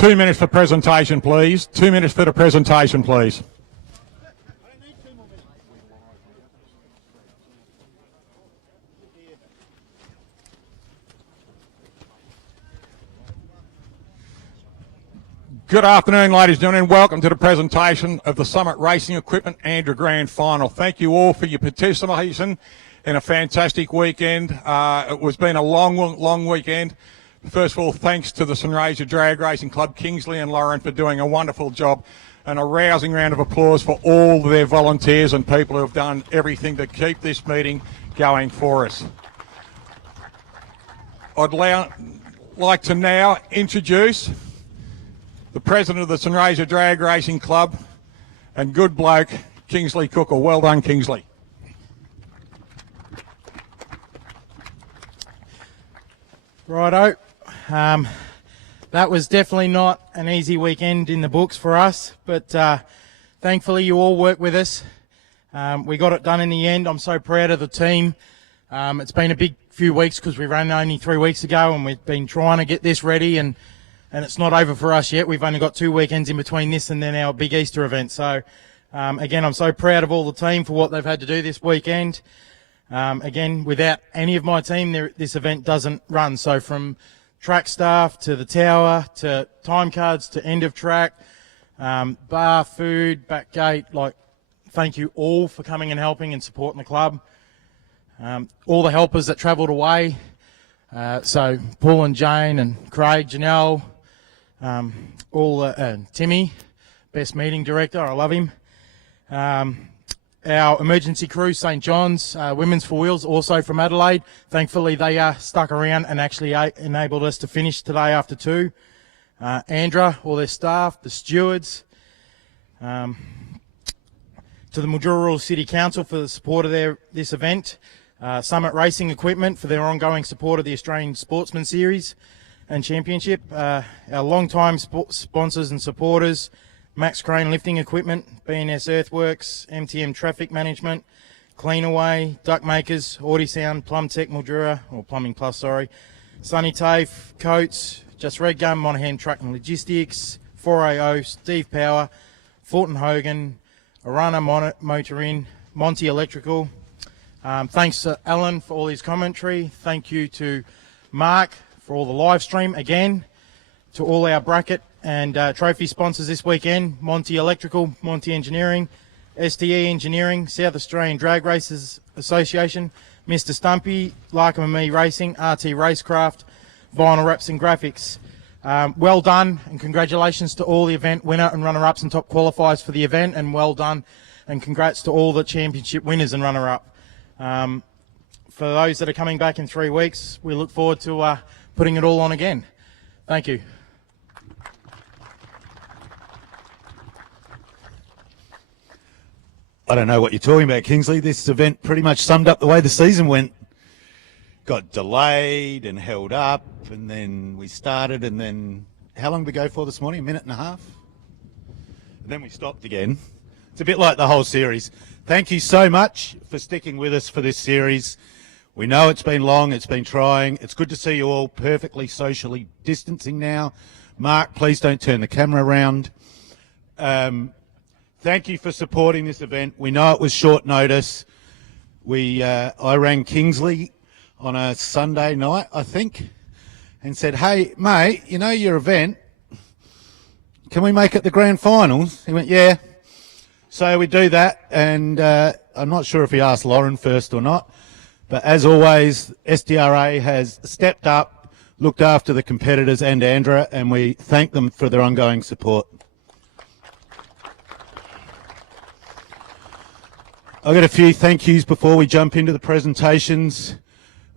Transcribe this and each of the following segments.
2 minutes for presentation, please. 2 minutes for the presentation, please. Good afternoon, ladies and gentlemen. Welcome to the presentation of the Summit Racing Equipment ANDRA Grand Final. Thank you all for your participation in a fantastic weekend. It has been a long weekend. First of all, thanks to the Sunraysia Drag Racing Club, Kingsley and Lauren, for doing a wonderful job, and a rousing round of applause for all their volunteers and people who have done everything to keep this meeting going for us. I'd like to now introduce the president of the Sunraysia Drag Racing Club and good bloke, Kingsley Cooker. Well done, Kingsley. Righto. That was definitely not an easy weekend in the books for us, but thankfully you all worked with us. We got it done in the end. I'm so proud of the team. It's been a big few weeks because we ran only 3 weeks ago, and we've been trying to get this ready, and it's not over for us yet. We've only got 2 weekends in between this and then our big Easter event. So again, I'm so proud of all the team for what they've had to do this weekend. Again, without any of my team, this event doesn't run. So from track staff to the tower to time cards to end of track, bar, food, back gate, thank you all for coming and helping and supporting the club. All the helpers that travelled away, so Paul and Jane and Craig, Janelle, Timmy, best meeting director, I love him. Our emergency crew, St John's, Women's for Wheels, also from Adelaide. Thankfully, they stuck around and actually enabled us to finish today after 2. ANDRA, all their staff, the stewards, to the Mildura Rural City Council for the support of this event, Summit Racing Equipment for their ongoing support of the Australian Sportsman Series and Championship, our long-time sponsors and supporters, Max Crane Lifting Equipment, B&S Earthworks, MTM Traffic Management, Cleanaway, Duck Makers, Audi Sound, Plum Tech Mildura, or Plumbing Plus, sorry, Sunny TAFE, Coates, Just Red Gum, Monaghan Truck and Logistics, 4AO, Steve Power, Fulton Hogan, Arana Motorin, Monty Electrical. Thanks to Alan for all his commentary. Thank you to Mark for all the live stream again, to all our bracket and trophy sponsors this weekend, Monty Electrical, Monty Engineering, STE Engineering, South Australian Drag Racers Association, Mr. Stumpy, Larkham and Me Racing, RT Racecraft, Vinyl Wraps and Graphics. Well done, and congratulations to all the event winner and runner-ups and top qualifiers for the event, and well done and congrats to all the championship winners and runner-up. For those that are coming back in 3 weeks, we look forward to putting it all on again. Thank you. I don't know what you're talking about, Kingsley. This event pretty much summed up the way the season went. Got delayed and held up, and then we started, and then how long did we go for this morning? A minute and a half? And then we stopped again. It's a bit like the whole series. Thank you so much for sticking with us for this series. We know it's been long, it's been trying. It's good to see you all perfectly socially distancing now. Mark, please don't turn the camera around. Thank you for supporting this event. We know it was short notice. I rang Kingsley on a Sunday night, I think, and said, hey, mate, you know your event, can we make it the grand finals? He went, yeah. So we do that, and I'm not sure if he asked Lauren first or not, but as always, SDRA has stepped up, looked after the competitors and ANDRA, and we thank them for their ongoing support. I've got a few thank yous before we jump into the presentations.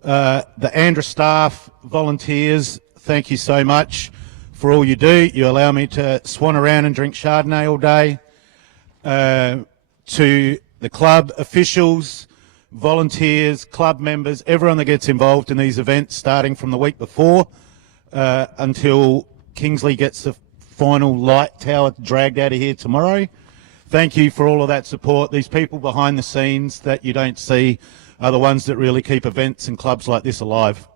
The ANDRA staff, volunteers, thank you so much for all you do. You allow me to swan around and drink Chardonnay all day. To the club officials, volunteers, club members, everyone that gets involved in these events, starting from the week before until Kingsley gets the final light tower dragged out of here tomorrow. Thank you for all of that support. These people behind the scenes that you don't see are the ones that really keep events and clubs like this alive.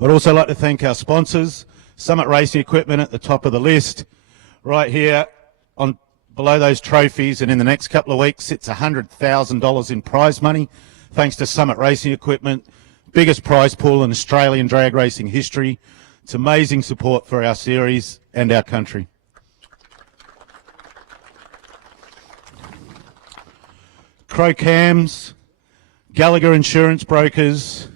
I'd also like to thank our sponsors, Summit Racing Equipment at the top of the list. Right here on below those trophies, and in the next couple of weeks sits $100,000 in prize money, thanks to Summit Racing Equipment, biggest prize pool in Australian drag racing history. It's amazing support for our series and our country. Crow Cams, Gallagher Insurance Brokers,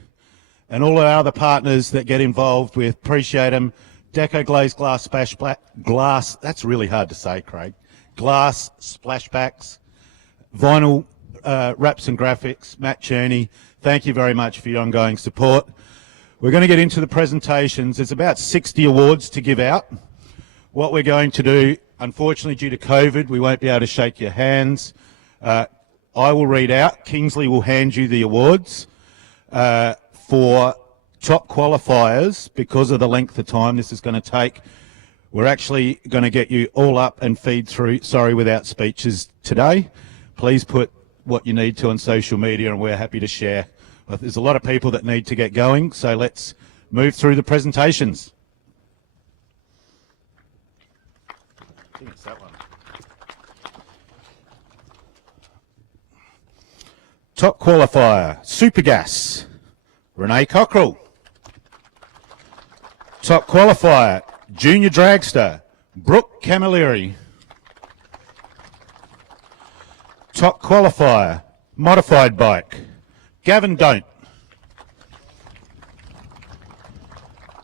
and all our other partners that get involved with, appreciate them. Deco Glazed Glass Glass, that's really hard to say, Craig. Glass Splashbacks, Vinyl Wraps and Graphics, Matt Cherney, thank you very much for your ongoing support. We're going to get into the presentations. There's about 60 awards to give out. What we're going to do, unfortunately due to COVID, we won't be able to shake your hands. I will read out, Kingsley will hand you the awards. For top qualifiers, because of the length of time this is going to take, we're actually going to get you all up and feed through, sorry, without speeches today. Please put what you need to on social media and we're happy to share. There's a lot of people that need to get going, so let's move through the presentations. I think it's that one. Top qualifier, Supergas, Renee Cockrell. Top qualifier, Junior Dragster, Brooke Camilleri. Top qualifier, Modified Bike, Gavin Don't.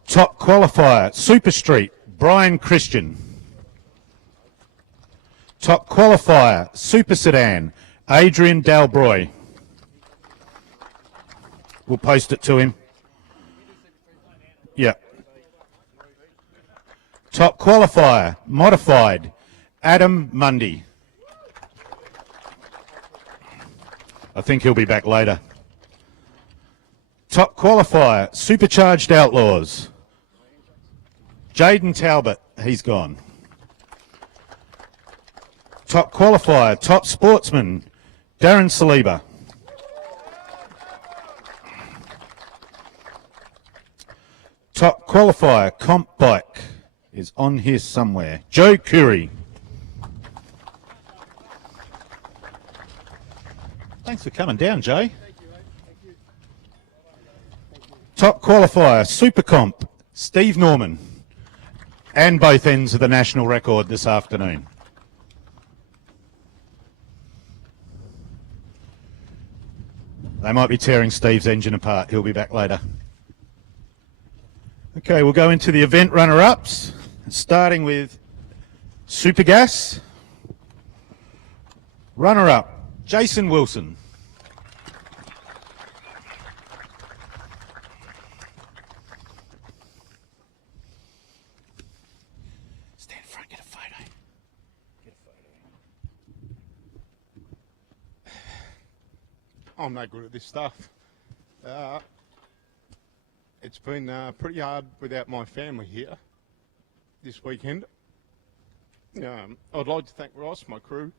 Top qualifier, Super Street, Brian Christian. Top qualifier, Super Sedan, Adrian Dalbroy. We'll post it to him. Yeah. Top qualifier, Modified, Adam Mundy. I think he'll be back later. Top qualifier, Supercharged Outlaws, Jaden Talbot, he's gone. Top qualifier, Top Sportsman, Darren Saliba. Top qualifier, Comp Bike, is on here somewhere, Joe Curry. Thanks for coming down, Joe. Thank you, mate. Thank you. Top qualifier, Super Comp, Steve Norman. And both ends of the national record this afternoon. They might be tearing Steve's engine apart. He'll be back later. Okay, we'll go into the event runner-ups, starting with Supergas. Runner-up, Jason Wilson. Stand front, get a photo. Get a photo. I'm no good at this stuff. It's been pretty hard without my family here this weekend. I'd like to thank Ross, my crew,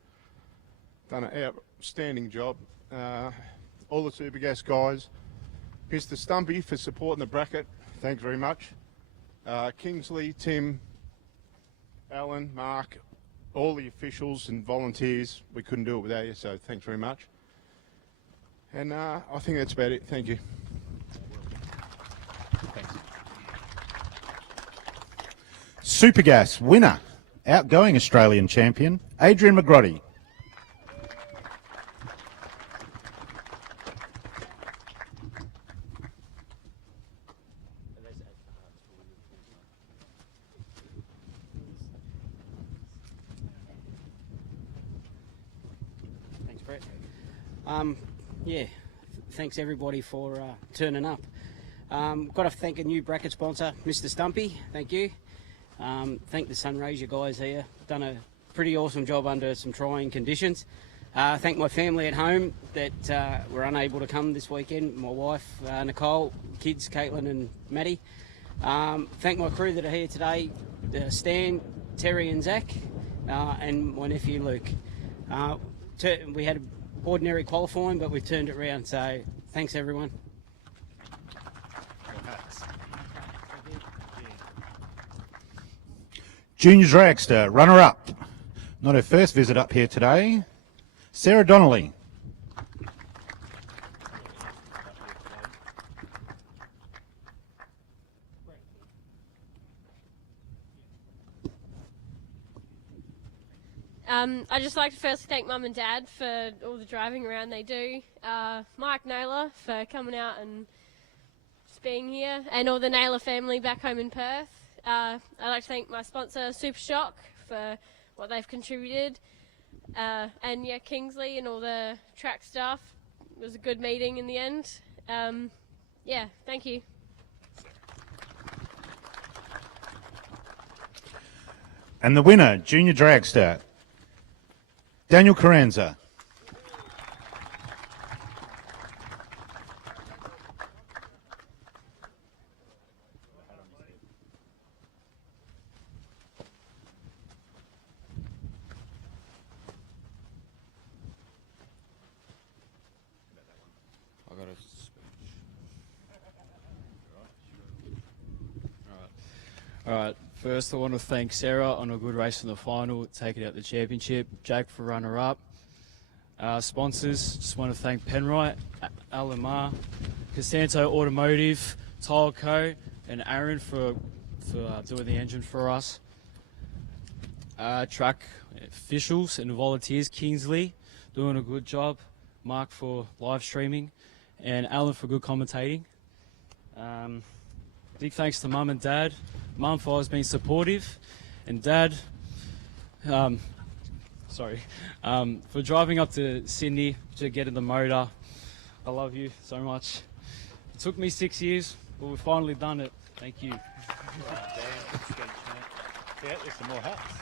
done an outstanding job. All the Supergas guys, Mr. Stumpy for supporting the bracket, thanks very much. Kingsley, Tim, Alan, Mark, all the officials and volunteers, we couldn't do it without you, so thanks very much. And I think that's about it, thank you. Thanks. Supergas winner, outgoing Australian champion, Adrian McGroddy. Thanks, Brett. Yeah, thanks everybody for turning up. Got to thank a new bracket sponsor, Mr. Stumpy. Thank you. Thank the Sunraysia guys here. Done a pretty awesome job under some trying conditions. Thank my family at home that were unable to come this weekend. My wife, Nicole, kids, Caitlin and Maddie. Thank my crew that are here today, Stan, Terry and Zach, and my nephew Luke. We had an ordinary qualifying, but we've turned it around, so thanks everyone. Junior dragster, runner-up. Not her first visit up here today. Sarah Donnelly. I'd just like to first thank Mum and Dad for all the driving around they do. Mike Naylor for coming out and just being here, and all the Naylor family back home in Perth. I'd like to thank my sponsor, Supercharged, for what they've contributed. And yeah, Kingsley and all the track staff. It was a good meeting in the end. Yeah, thank you. And the winner, junior dragster, Daniel Carranza. All right. First, I want to thank Sarah on a good race in the final, taking out the championship. Jake for runner-up. Sponsors, just want to thank Penrite, Alamar, Costanto Automotive, Tile Co, and Aaron for doing the engine for us. Track officials and volunteers, Kingsley, doing a good job. Mark for live streaming, and Alan for good commentating. Big thanks to Mum and Dad. Mum for always being supportive, and Dad, for driving up to Sydney to get in the motor. I love you so much. It took me 6 years, but we've finally done it. Thank you. Yeah, there's some more hats.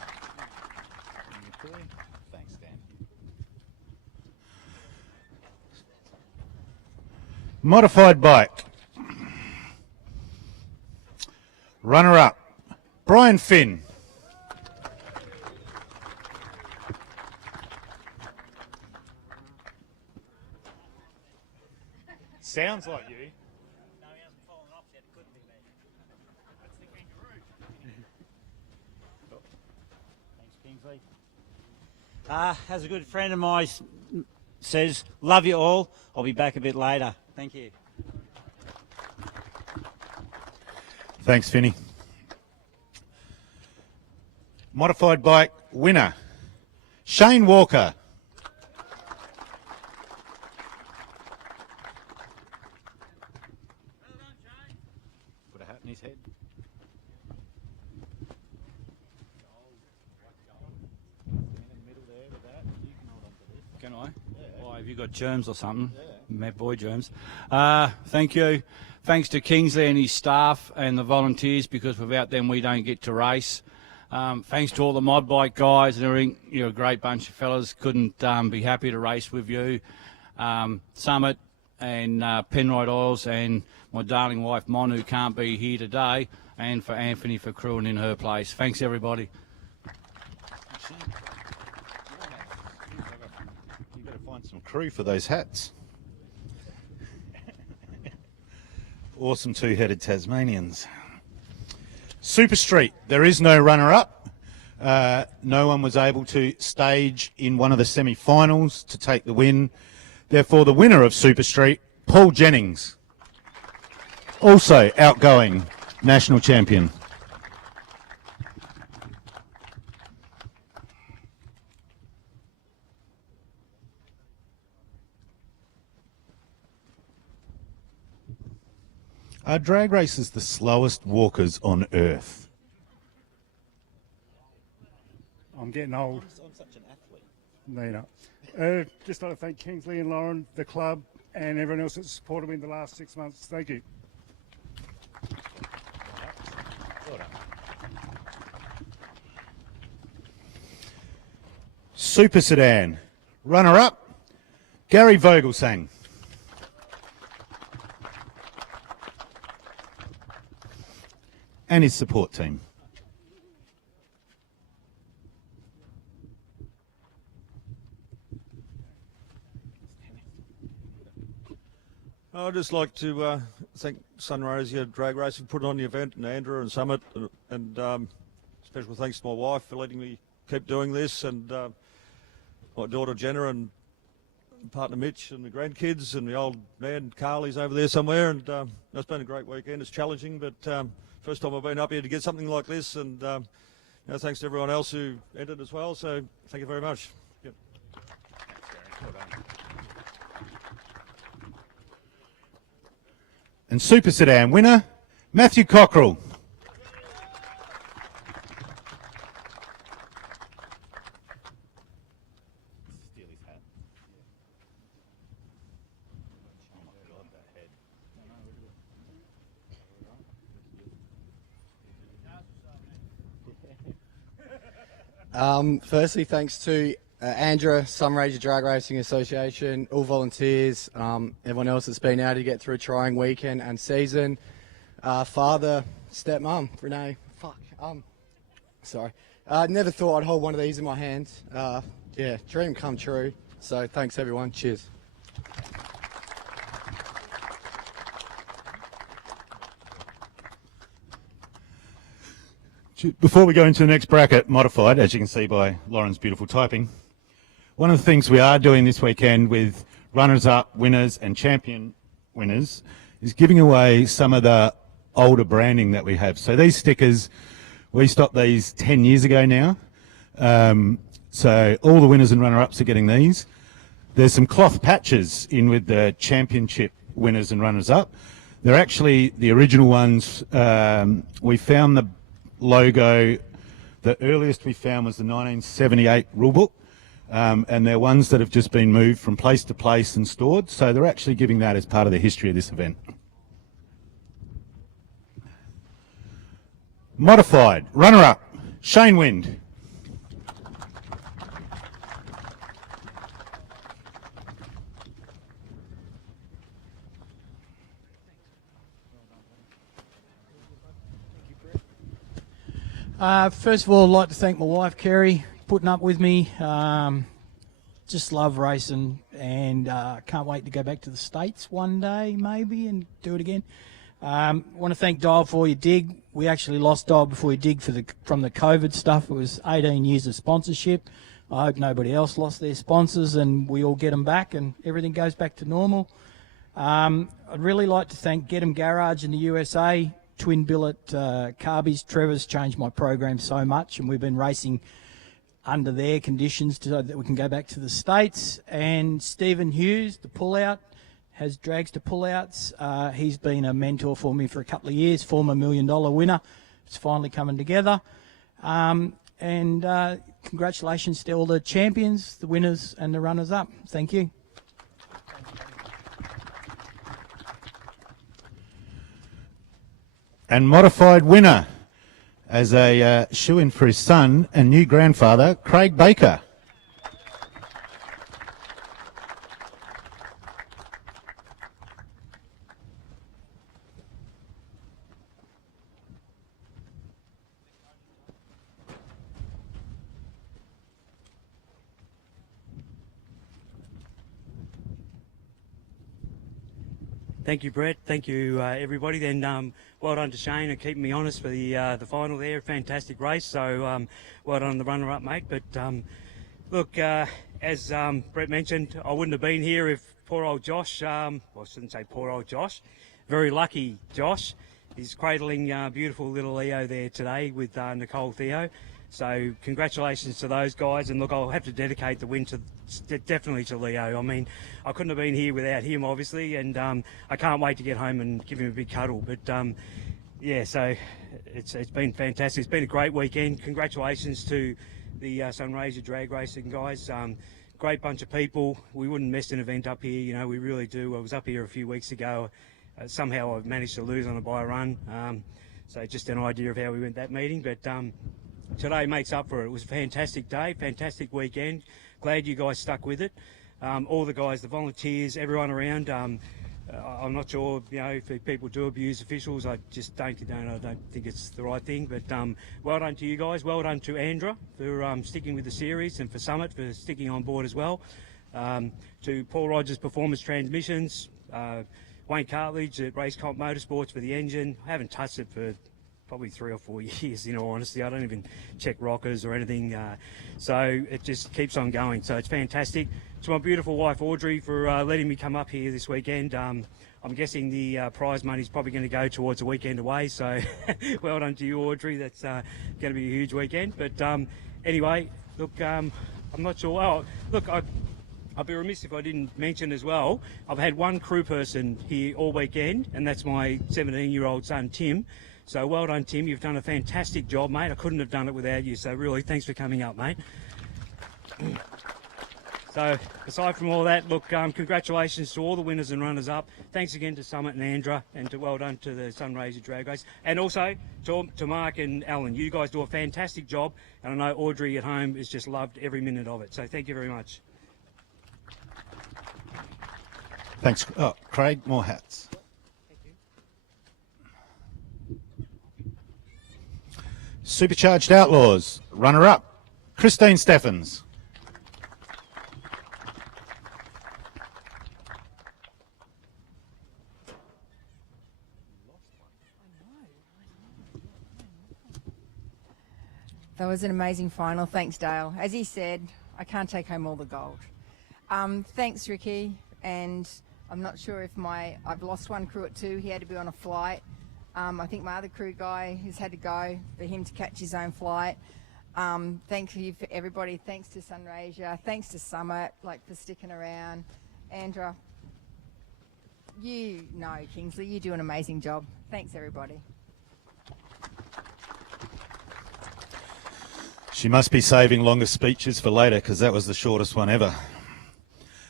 Thanks, Dan. Modified bike. Runner-up, Brian Finn. Sounds like you. No, he hasn't fallen off yet. It couldn't be me. That's the kangaroo. Thanks, Kingsley. As a good friend of mine says, love you all. I'll be back a bit later. Thank you. Thanks, Finny. Modified bike winner, Shane Walker. Well done, Shane. Put a hat in his head. Can I? Oh, have you got germs or something? Mad boy germs. Thank you. Thanks to Kingsley and his staff and the volunteers, because without them we don't get to race. Thanks to all the mod bike guys and everything. You're a great bunch of fellas. Couldn't be happy to race with you. Summit and Penrite Oils and my darling wife Mon, who can't be here today, and for Anthony for crewing in her place. Thanks everybody. You better find some crew for those hats. Awesome two-headed Tasmanians. Super Street, there is no runner-up. No one was able to stage in one of the semi-finals to take the win. Therefore, the winner of Super Street, Paul Jennings, also outgoing national champion. Are drag racers the slowest walkers on earth? I'm getting old. I'm such an athlete. No, you're not. Just like to thank Kingsley and Lauren, the club, and everyone else that's supported me in the last 6 months. Thank you. Super Sedan, runner-up, Gary Vogelsang. And his support team. I'd just like to thank Sunraysia Drag Racing for putting on the event, and ANDRA and Summit, and special thanks to my wife for letting me keep doing this, and my daughter Jenna and partner Mitch and the grandkids and the old man Carly's over there somewhere, and it's been a great weekend. It's challenging, but first time I've been up here to get something like this, and thanks to everyone else who entered as well, so thank you very much. Yep. And Super Sedan winner, Matthew Cockrell. Firstly, thanks to ANDRA, Sunraysia Drag Racing Association, all volunteers, everyone else that's been out to get through a trying weekend and season. Father, stepmom, Renee, sorry. Never thought I'd hold one of these in my hands. Yeah, dream come true. So thanks everyone, cheers. Before we go into the next bracket, modified, as you can see by Lauren's beautiful typing, one of the things we are doing this weekend with runners-up, winners and champion winners is giving away some of the older branding that we have. So these stickers, we stopped these 10 years ago now. So all the winners and runner-ups are getting these. There's some cloth patches in with the championship winners and runners-up. They're actually the original ones. We found the logo, the earliest we found was the 1978 rulebook, and they're ones that have just been moved from place to place and stored, so they're actually giving that as part of the history of this event. Modified, runner-up, Shane Wind. First of all, I'd like to thank my wife, Kerry, putting up with me. Just love racing, and can't wait to go back to the States one day, maybe, and do it again. Want to thank Dial for your dig. We actually lost Dial before your dig from the COVID stuff. It was 18 years of sponsorship. I hope nobody else lost their sponsors, and we all get them back, and everything goes back to normal. I'd really like to thank Get 'em Garage in the USA. Twin billet carbies. Trevor's changed my program so much, and we've been racing under their conditions so that we can go back to the States. And Stephen Hughes, the pullout, has drags to pullouts. He's been a mentor for me for a couple of years, former $1 million winner. It's finally coming together. And congratulations to all the champions, the winners and the runners-up. Thank you. And modified winner as a shoe-in for his son and new grandfather, Craig Baker. Thank you, Brett. Thank you, everybody. Then well done to Shane and keeping me honest for the final there. Fantastic race. So well done on the runner-up, mate. But look, as Brett mentioned, I wouldn't have been here if poor old Josh, well, I shouldn't say poor old Josh, very lucky Josh. He's cradling beautiful little Leo there today with Nicole Theo. So congratulations to those guys, and look, I'll have to dedicate the win to definitely to Leo. I mean, I couldn't have been here without him, obviously, and I can't wait to get home and give him a big cuddle. But yeah, so it's been fantastic. It's been a great weekend. Congratulations to the Sunraysia drag racing guys. great bunch of people. We wouldn't mess an event up here, you know, we really do. I was up here a few weeks ago. Somehow I've managed to lose on a by run. So just an idea of how we went that meeting. But today makes up for it. It was a fantastic day, fantastic weekend. Glad you guys stuck with it. All the guys, the volunteers, everyone around. I'm not sure, you know, if people do abuse officials. I just don't think it's the right thing. But well done to you guys. Well done to ANDRA for sticking with the series, and for Summit for sticking on board as well. To Paul Rogers Performance Transmissions, Wayne Cartledge at Race Comp Motorsports for the engine. I haven't touched it for probably 3 or 4 years, in all honesty. I don't even check rockers or anything. So it just keeps on going. So it's fantastic. To my beautiful wife, Audrey, for letting me come up here this weekend. I'm guessing the prize money is probably going to go towards a weekend away. So well done to you, Audrey. That's going to be a huge weekend. But anyway, look, I'm not sure. Oh, look, I'd be remiss if I didn't mention as well, I've had one crew person here all weekend, and that's my 17-year-old son, Tim. So well done, Tim. You've done a fantastic job, mate. I couldn't have done it without you. So really, thanks for coming up, mate. So aside from all that, look, congratulations to all the winners and runners-up. Thanks again to Summit and ANDRA, and well done to the Sunraysia Drag Race. And also to Mark and Alan. You guys do a fantastic job, and I know Audrey at home has just loved every minute of it. So thank you very much. Thanks. Oh, Craig, more hats. Supercharged Outlaws, runner-up, Christine Steffens. That was an amazing final. Thanks, Dale. As he said, I can't take home all the gold. Thanks, Ricky. And I'm not sure if I've lost one crew at 2. He had to be on a flight. I think my other crew guy has had to go for him to catch his own flight. Thank you for everybody. Thanks to Sunraysia. Thanks to Summit, for sticking around. ANDRA, you know, Kingsley, you do an amazing job. Thanks, everybody. She must be saving longer speeches for later, because that was the shortest one ever.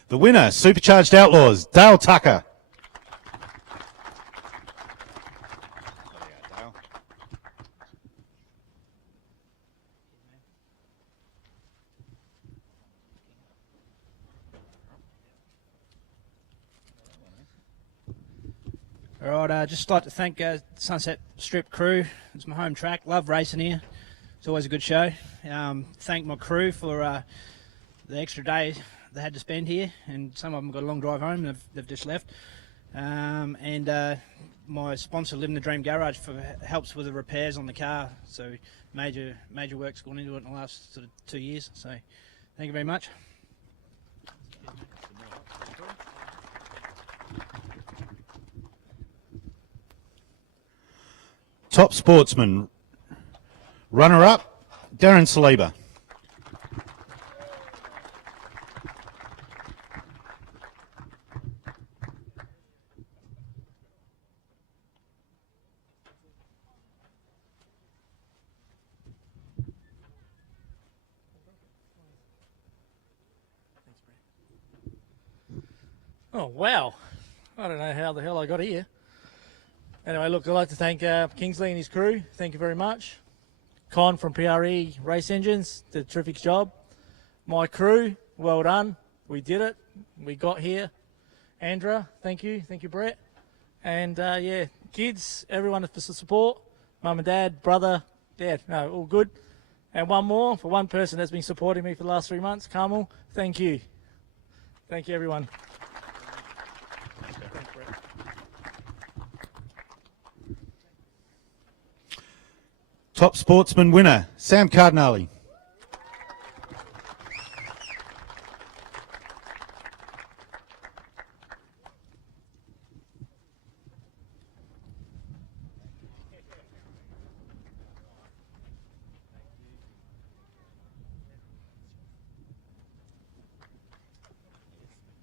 The winner, Supercharged Outlaws, Dale Tucker. All right, just like to thank Sunset Strip crew. It's my home track. Love racing here. It's always a good show. Thank my crew for the extra day they had to spend here, and some of them got a long drive home and they've just left. And my sponsor, Living the Dream Garage, helps with the repairs on the car. So major work's gone into it in the last sort of 2 years. So thank you very much. Top sportsman, runner-up, Darren Saliba. Oh, wow. I don't know how the hell I got here. Anyway, look, I'd like to thank Kingsley and his crew. Thank you very much. Con from PRE Race Engines did a terrific job. My crew, well done. We did it. We got here. ANDRA, thank you. Thank you, Brett. And, yeah, kids, everyone for the support. Mum and Dad, brother, Dad, no, all good. And one more, for one person that's been supporting me for the last 3 months, Carmel, thank you. Thank you, everyone. Thanks, Brett. Top sportsman winner, Sam Cardinale.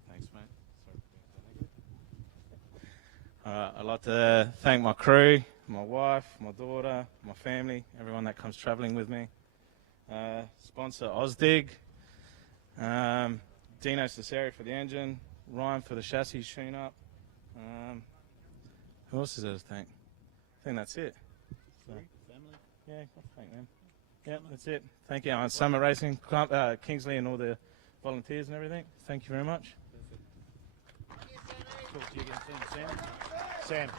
Thanks, mate. I'd like to thank my crew, my wife, my daughter, my family, everyone that comes travelling with me. Sponsor Ausdig. Dino Cesare for the engine, Ryan for the chassis tune-up. Who else is there to thank? I think that's it. So, yeah, I'll thank them. Yeah, that's it. Thank you. And Summit Racing, Kingsley and all the volunteers and everything. Thank you very much. Talk to you again soon, Sam. Sam.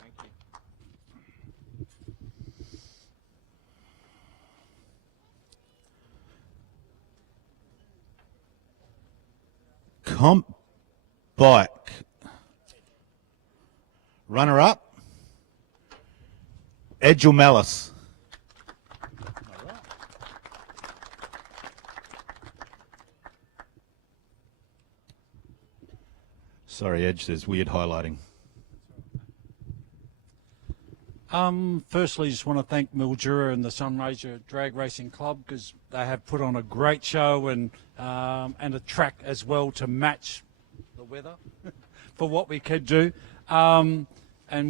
Thank you. Comp bike. Runner up. Edgel Malice. Sorry, Edge, there's weird highlighting. Firstly, just want to thank Mildura and the Sunraysia Drag Racing Club because they have put on a great show and a track as well to match the weather for what we could do. And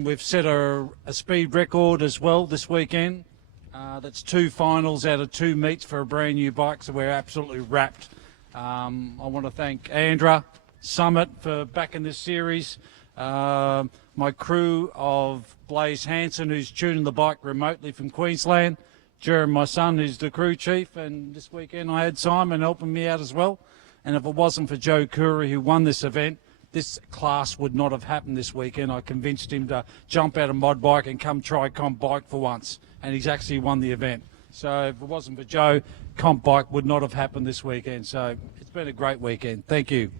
we've set a speed record as well this weekend. That's 2 finals out of 2 meets for a brand new bike, so we're absolutely wrapped. I want to thank ANDRA, Summit for backing this series. My crew of Blaze Hanson, who's tuning the bike remotely from Queensland. Jeremy, my son, who's the crew chief. And this weekend I had Simon helping me out as well. And if it wasn't for Joe Curry, who won this event, this class would not have happened this weekend. I convinced him to jump out of mod bike and come try comp bike for once. And he's actually won the event. So if it wasn't for Joe, comp bike would not have happened this weekend. So it's been a great weekend. Thank you.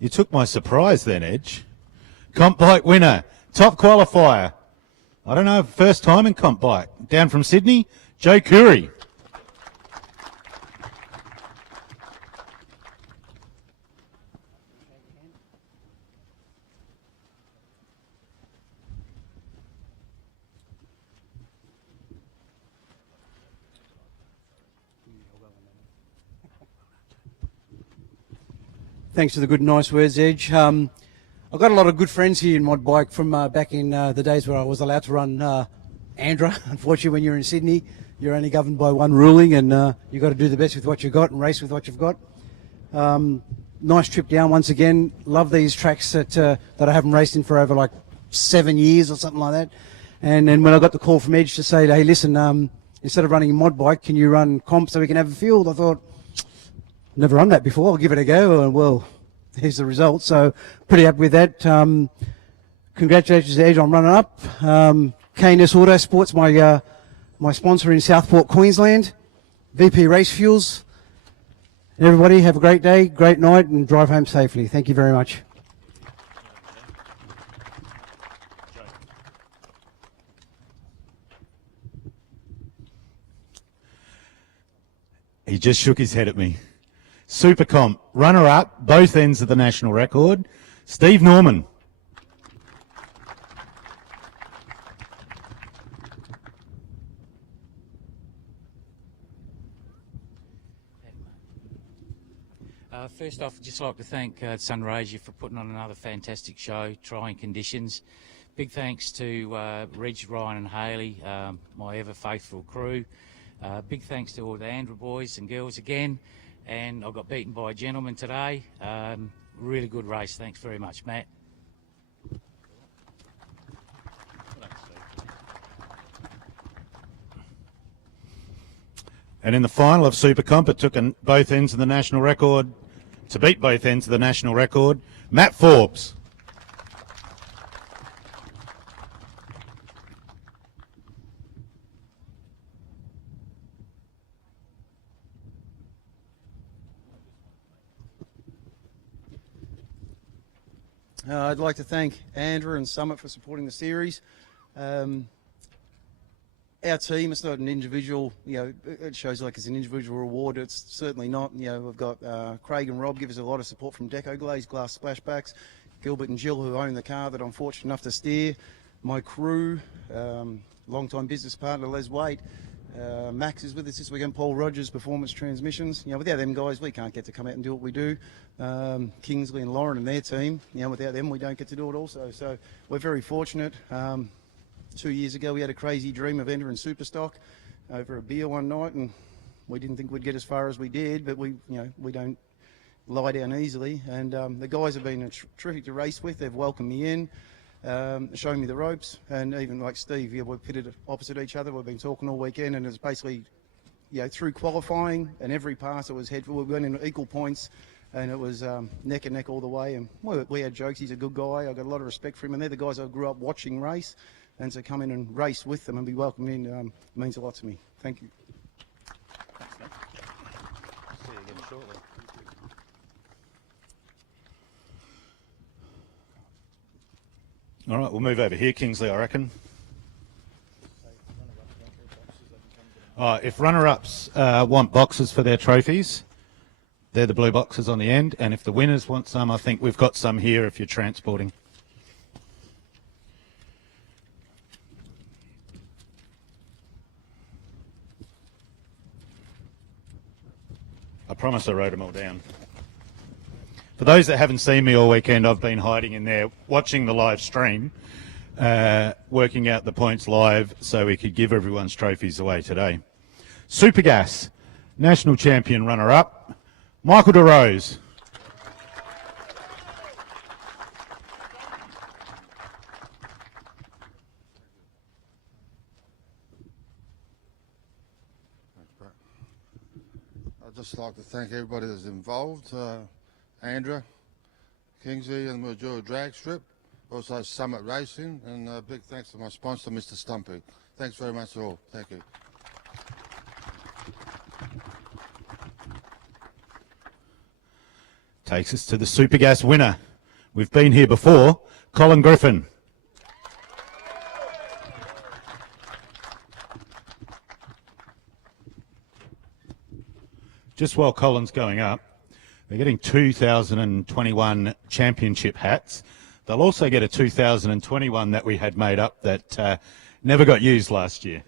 You took my surprise then, Edge. Comp bike winner, top qualifier. I don't know, first time in comp bike. Down from Sydney, Joe Curry. Thanks for the good and nice words, Edge. I've got a lot of good friends here in mod bike from back in the days where I was allowed to run ANDRA. Unfortunately, when you're in Sydney, you're only governed by one ruling, and you've got to do the best with what you've got and race with what you've got. Nice trip down once again. Love these tracks that I haven't raced in for over like 7 years or something like that. And then when I got the call from Edge to say, hey, listen, instead of running a mod bike, can you run comp so we can have a field? I thought, never run that before. I'll give it a go. And well, here's the result. So pretty happy with that. Congratulations to Edge on running up. KNS Autosports, my sponsor in Southport, Queensland. VP Race Fuels. Everybody have a great day, great night, and drive home safely. Thank you very much. He just shook his head at me. Super comp, runner-up, both ends of the national record, Steve Norman. First off, I'd just like to thank Sunraysia for putting on another fantastic show, trying conditions. Big thanks to Reg, Ryan and Haley, my ever-faithful crew. Big thanks to all the ANDRA boys and girls again. And I got beaten by a gentleman today. Really good race. Thanks very much, Matt. And in the final of Super Comp, it took both ends of the national record, to beat both ends of the national record, Matt Forbes. I'd like to thank ANDRA and Summit for supporting the series. Our team, it's not an individual, it shows like it's an individual reward. It's certainly not. We've got Craig and Rob give us a lot of support from Deco Glaze, Glass Splashbacks, Gilbert and Jill who own the car that I'm fortunate enough to steer, my crew, long-time business partner Les Waite, Max is with us this weekend. Paul Rogers, Performance Transmissions. Without them guys, we can't get to come out and do what we do. Kingsley and Lauren and their team. Without them, we don't get to do it also. So we're very fortunate. 2 years ago, we had a crazy dream of entering Superstock over a beer one night, and we didn't think we'd get as far as we did. But we don't lie down easily. And the guys have been terrific to race with. They've welcomed me in. Showing me the ropes, and even like Steve, we're pitted opposite each other. We've been talking all weekend, and it's basically, through qualifying and every pass it was we went in equal points, and it was neck and neck all the way. And we had jokes. He's a good guy. I got a lot of respect for him, and they're the guys I grew up watching race, and to come in and race with them and be welcomed in means a lot to me. Thank you. See you again shortly. All right, we'll move over here, Kingsley, I reckon. If runner-ups want boxes for their trophies, they're the blue boxes on the end. And if the winners want some, I think we've got some here if you're transporting. I promise I wrote them all down. For those that haven't seen me all weekend, I've been hiding in there watching the live stream, working out the points live so we could give everyone's trophies away today. Supergas, national champion runner-up, Michael DeRose. I'd just like to thank everybody that's involved. ANDRA, Kingsley and the Mildura Drag Strip, also Summit Racing, and a big thanks to my sponsor, Mr. Stumpy. Thanks very much to all. Thank you. Takes us to the Supergas winner. We've been here before, Colin Griffin. Just while Colin's going up, they're getting 2021 championship hats. They'll also get a 2021 that we had made up that never got used last year.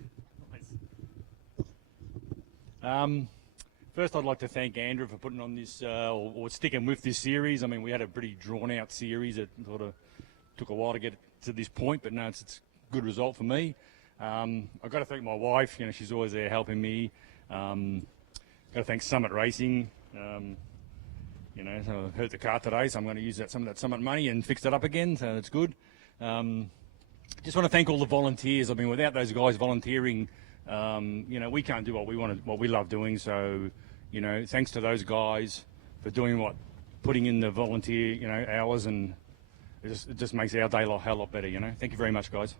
First, I'd like to thank Andrew for putting on this, or sticking with this series. I mean, we had a pretty drawn-out series. It sort of took a while to get to this point, but no, it's a good result for me. I've got to thank my wife. She's always there helping me. Got to thank Summit Racing. So I hurt the car today, so I'm going to use some of that Summit money and fix it up again, so that's good. Just want to thank all the volunteers. I mean, without those guys volunteering, we can't do what we love doing. So, thanks to those guys for putting in the volunteer, hours, and it just makes our day a hell lot better. Thank you very much, guys.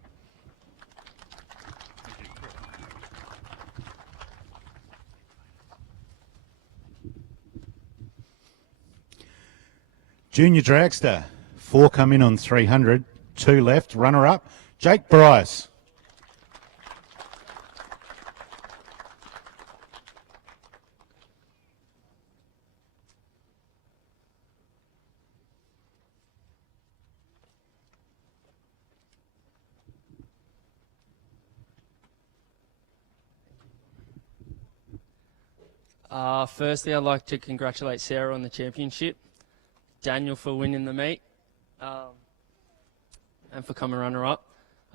Junior Dragster, 4 come in on 300, 2 left, runner-up, Jake Bryce. Firstly, I'd like to congratulate Sarah on the championship, Daniel for winning the meet, and for coming runner-up.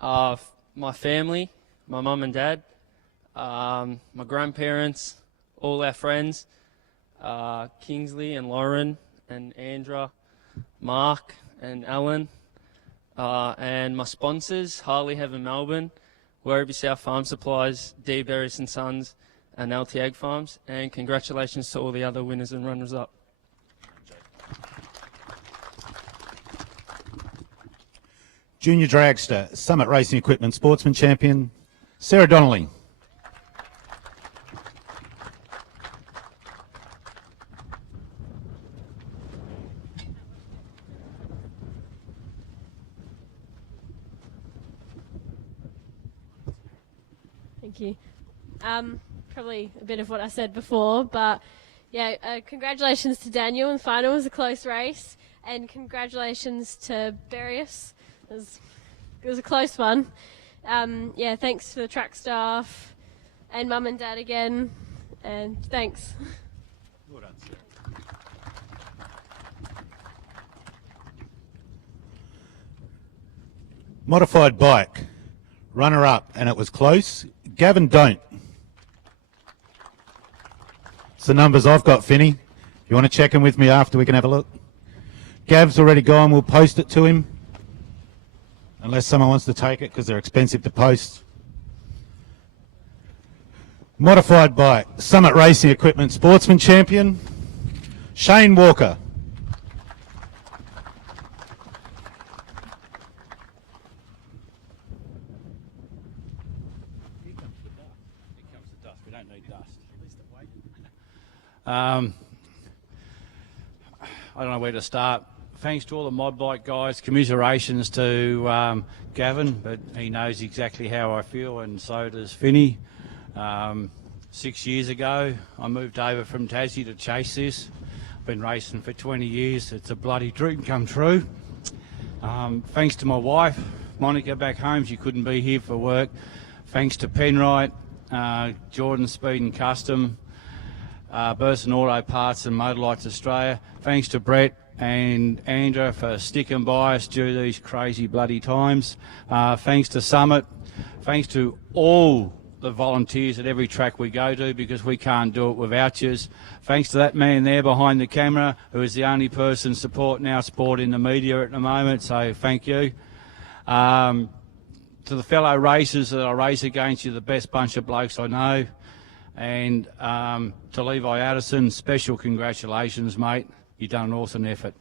My family, my mum and dad, my grandparents, all our friends, Kingsley and Lauren and Andra, Mark and Alan, and my sponsors, Harley Heaven Melbourne, Werribee South Farm Supplies, D. Berries and Sons, and LT Egg Farms, and congratulations to all the other winners and runners-up. Junior Dragster, Summit Racing Equipment Sportsman Champion, Sarah Donnelly. Thank you. Probably a bit of what I said before, but congratulations to Daniel in the final. It was a close race, and congratulations to Berius. It was a close one. Thanks to the track staff, and Mum and Dad again, and thanks. Well done, Sarah. Modified bike, runner up, and it was close. Gavin, don't. It's the numbers I've got, Finney. If you want to check in with me after, we can have a look. Gav's already gone. We'll post it to him. Unless someone wants to take it because they're expensive to post. Modified bike, Summit Racing Equipment Sportsman Champion, Shane Walker. I don't know where to start. Thanks to all the mod bike guys, commiserations to Gavin, but he knows exactly how I feel, and so does Finney. 6 years ago, I moved over from Tassie to chase this. I've been racing for 20 years. It's a bloody dream come true. Thanks to my wife, Monica, back home. She couldn't be here for work. Thanks to Penrite, Jordan Speed and Custom, Burson Auto Parts and Motor Lights Australia. Thanks to Brett and Andra for sticking by us through these crazy bloody times. Thanks to Summit. Thanks to all the volunteers at every track we go to, because we can't do it without yous. Thanks to that man there behind the camera, who is the only person supporting our sport in the media at the moment, so thank you. To the fellow racers that I race against, you're the best bunch of blokes I know. And to Levi Addison, special congratulations, mate. You've done an awesome effort.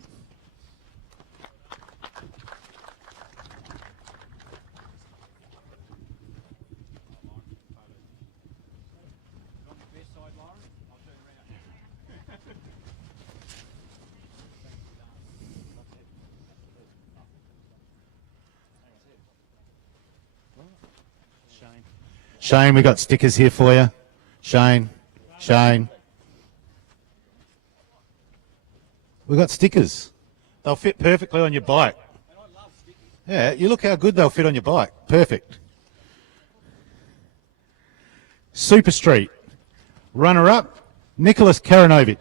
Shane, we got stickers here for you. Shane. We got stickers. They'll fit perfectly on your bike. Yeah, you look how good they'll fit on your bike. Perfect. Super Street. Runner-up, Nicholas Karanovic.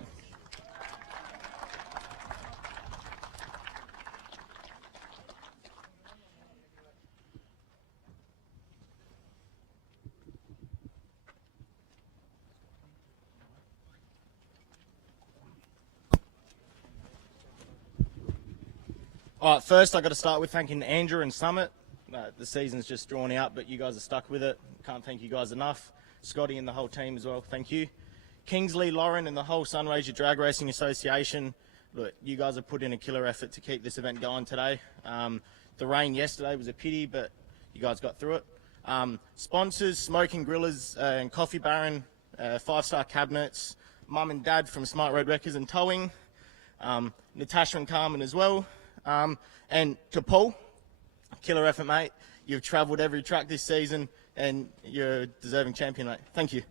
All right, first I've got to start with thanking Andrew and Summit. The season's just drawn out, but you guys are stuck with it. Can't thank you guys enough. Scotty and the whole team as well, thank you. Kingsley, Lauren and the whole Sunraysia Drag Racing Association. Look, you guys have put in a killer effort to keep this event going today. The rain yesterday was a pity, but you guys got through it. Sponsors, Smoking Grillers and Coffee Baron, 5-Star Cabinets, Mum and Dad from Smart Road Wreckers and Towing, Natasha and Carmen as well. And to Paul, killer effort, mate. You've travelled every track this season and you're a deserving champion, mate. Thank you.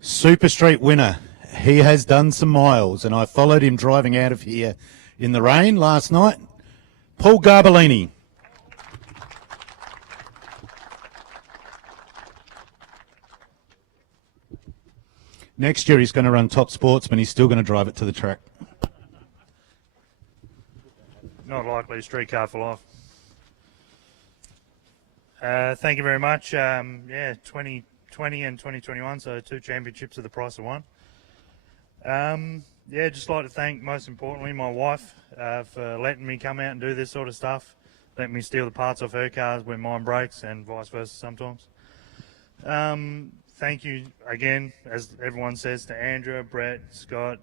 Super Street winner. He has done some miles, and I followed him driving out of here in the rain last night. Paul Garbellini. Next year he's going to run Top Sportsman. He's still going to drive it to the track. Not likely, streetcar for life. Thank you very much. 2020 and 2021, so 2 championships at the price of 1. Just like to thank, most importantly, my wife for letting me come out and do this sort of stuff. Letting me steal the parts off her cars when mine breaks, and vice versa sometimes. Thank you again, as everyone says, to Andra, Brett, Scott,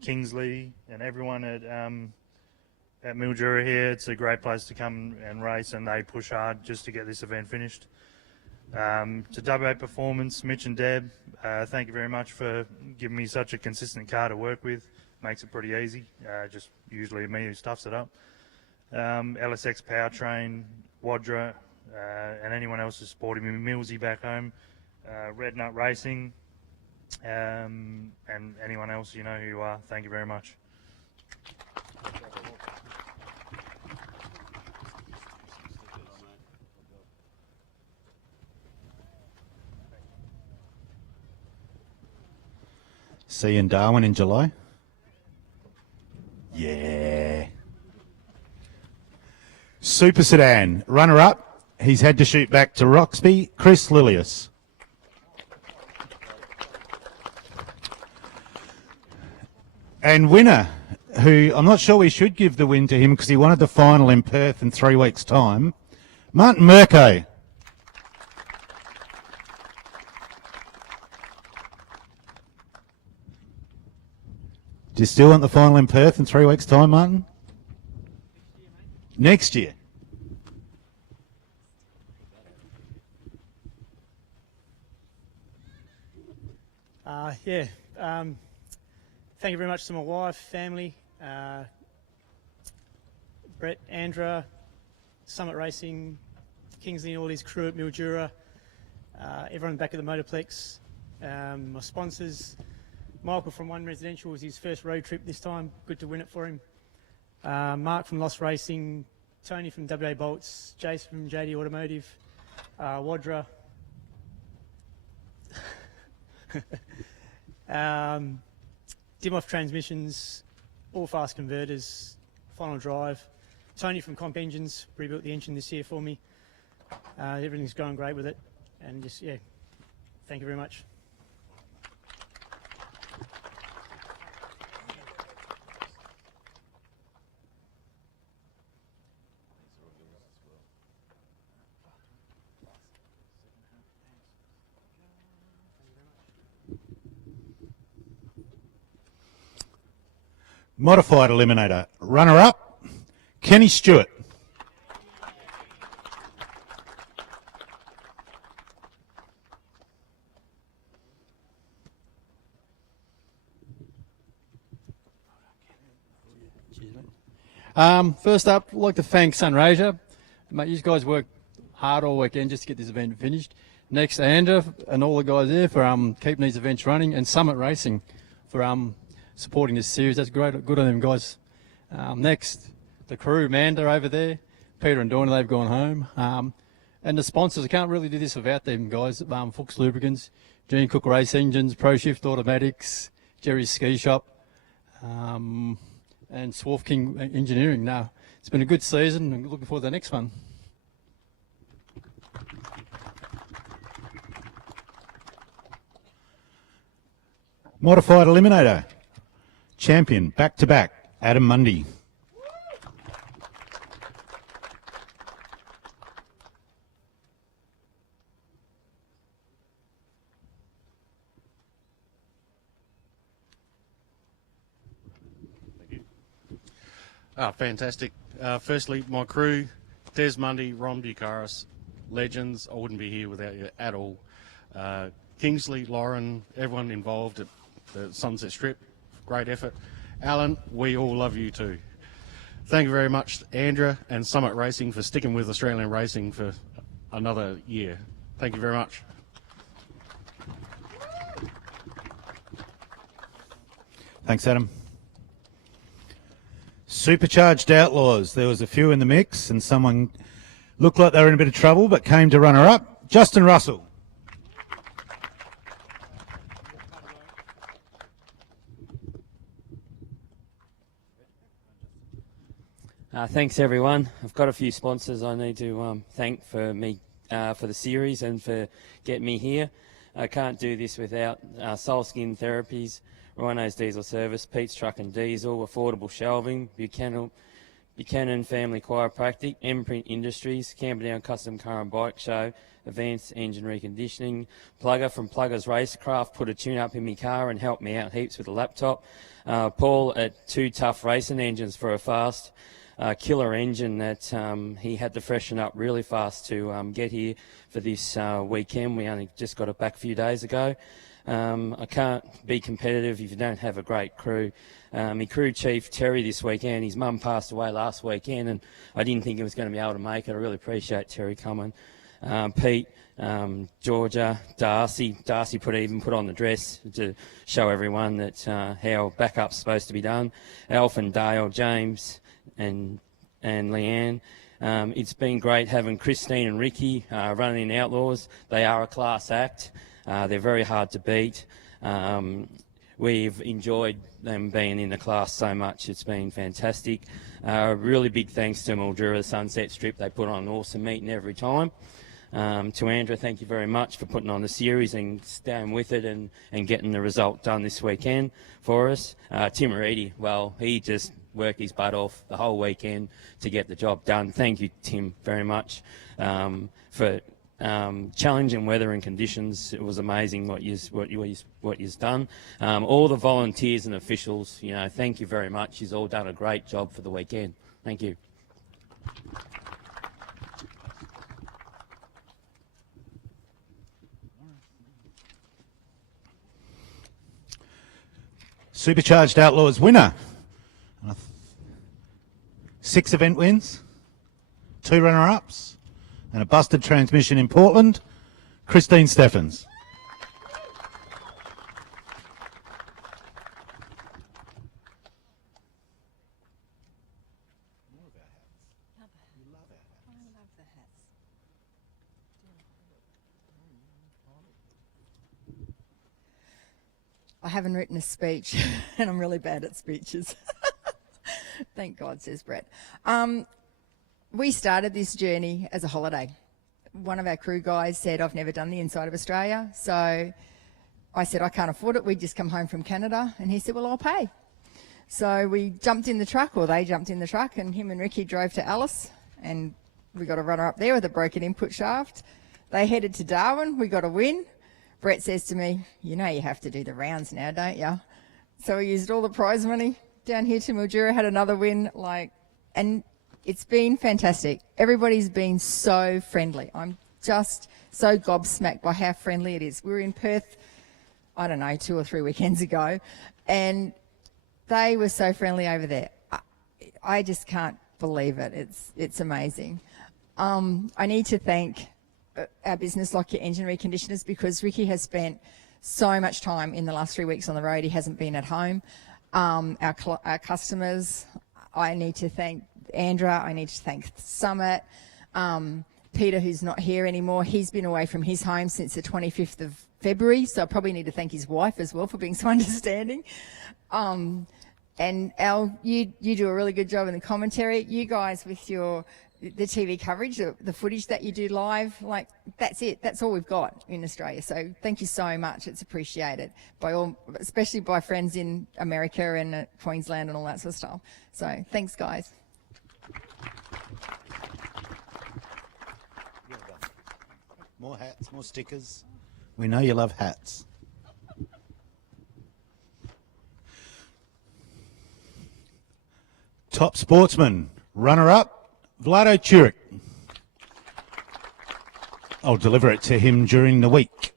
Kingsley, and everyone at Mildura here. It's a great place to come and race, and they push hard just to get this event finished. To WA Performance, Mitch and Deb, thank you very much for giving me such a consistent car to work with. Makes it pretty easy, just usually me who stuffs it up. LSX Powertrain, Wadra, and anyone else who's supporting me, Millsy back home, Red Nut Racing, and anyone else, you know who you are. Thank you very much. See you in Darwin in July. Yeah. Super Sedan, runner-up. He's had to shoot back to Roxby, Chris Lilius. And winner, who I'm not sure we should give the win to him because he wanted the final in Perth in 3 weeks' time, Martin Mirko. Do you still want the final in Perth in 3 weeks' time, Martin? Next year. Thank you very much to my wife, family, Brett, ANDRA, Summit Racing, Kingsley and all his crew at Mildura, everyone back at the Motorplex, my sponsors. Michael from One Residential was his first road trip this time. Good to win it for him. Mark from Lost Racing, Tony from WA Bolts, Jason from JD Automotive, Wadra. Dim-off transmissions, all fast converters, final drive. Tony from Comp Engines rebuilt the engine this year for me. Everything's going great with it. And just, yeah, thank you very much. Modified Eliminator, runner-up, Kenny Stewart. First up, I'd like to thank Sunraysia. Mate, you guys worked hard all weekend just to get this event finished. Next, ANDRA and all the guys there for keeping these events running, and Summit Racing for supporting this series. That's great, good on them guys. Next, the crew, Manda over there, Peter and Donna, they've gone home. And the sponsors, I can't really do this without them guys. Fuchs Lubricants, Gene Cook Race Engines, ProShift Automatics, Jerry's Ski Shop, and Swarf King Engineering. Now, it's been a good season and looking forward to the next one. Modified Eliminator, champion, back-to-back, Adam Mundy. Fantastic. Firstly, my crew, Des Mundy, Ron Bucaris, legends. I wouldn't be here without you at all. Kingsley, Lauren, everyone involved at the Sunset Strip, great effort. Alan, we all love you too. Thank you very much, ANDRA and Summit Racing, for sticking with Australian racing for another year. Thank you very much. Thanks, Adam. Supercharged Outlaws. There was a few in the mix and someone looked like they were in a bit of trouble but came to runner-up. Justin Russell. Thanks everyone. I've got a few sponsors I need to thank for the series and for getting me here. I can't do this without Soul Skin Therapies, Rhino's Diesel Service, Pete's Truck and Diesel, Affordable Shelving, Buchanan Family Chiropractic, Imprint Industries, Camperdown Custom Car and Bike Show, Advanced Engine Reconditioning, Plugger from Plugger's Racecraft put a tune-up in my car and helped me out heaps with the laptop. Paul at Two Tough Racing Engines for a fast killer engine that he had to freshen up really fast to get here for this weekend. We only just got it back a few days ago. I can't be competitive if you don't have a great crew. My crew chief, Terry, this weekend, his mum passed away last weekend and I didn't think he was going to be able to make it. I really appreciate Terry coming. Pete, Georgia, Darcy even put on the dress to show everyone that how backup's supposed to be done. Alf and Dale, James and Leanne. It's been great having Christine and Ricky running in Outlaws. They are a class act. They're very hard to beat. we've enjoyed them being in the class so much. It's been fantastic. Really big thanks to Mildura Sunset Strip. They put on an awesome meeting every time. To Andra, thank you very much for putting on the series and staying with it and getting the result done this weekend for us. Tim Reedy, well, he just worked his butt off the whole weekend to get the job done. Thank you, Tim, very much for challenging weather and conditions. It was amazing what you've done. All the volunteers and officials, you know, thank you very much. You've all done a great job for the weekend. Thank you. Supercharged Outlaws winner. 6 event wins, 2 runner-ups, and a busted transmission in Portland, Christine Steffens. I haven't written a speech, and I'm really bad at speeches. Thank God, says Brett. We started this journey as a holiday. One of our crew guys said, I've never done the inside of Australia. So I said, I can't afford it. We just come home from Canada. And he said, well, I'll pay. So we jumped in the truck, or they jumped in the truck, and him and Ricky drove to Alice. And we got a runner up there with a broken input shaft. They headed to Darwin. We got a win. Brett says to me, you know you have to do the rounds now, don't you? So we used all the prize money down here to Mildura, had another win, and it's been fantastic. Everybody's been so friendly. I'm just so gobsmacked by how friendly it is. We were in Perth, I don't know, 2 or 3 weekends ago, and they were so friendly over there. I just can't believe it. It's amazing. I need to thank our business, like your engine reconditioners, because Ricky has spent so much time in the last 3 weeks on the road. He hasn't been at home. Our customers, I need to thank Andra, I need to thank Summit, Peter, who's not here anymore. He's been away from his home since the 25th of February, so I probably need to thank his wife as well for being so understanding. And Al, you do a really good job in the commentary. You guys with the TV coverage, the footage that you do live, that's it. That's all we've got in Australia. So thank you so much. It's appreciated by all, especially by friends in America and Queensland and all that sort of stuff. So thanks, guys. More hats, more stickers. We know you love hats. Top sportsman, runner-up, Vlado Churik. I'll deliver it to him during the week.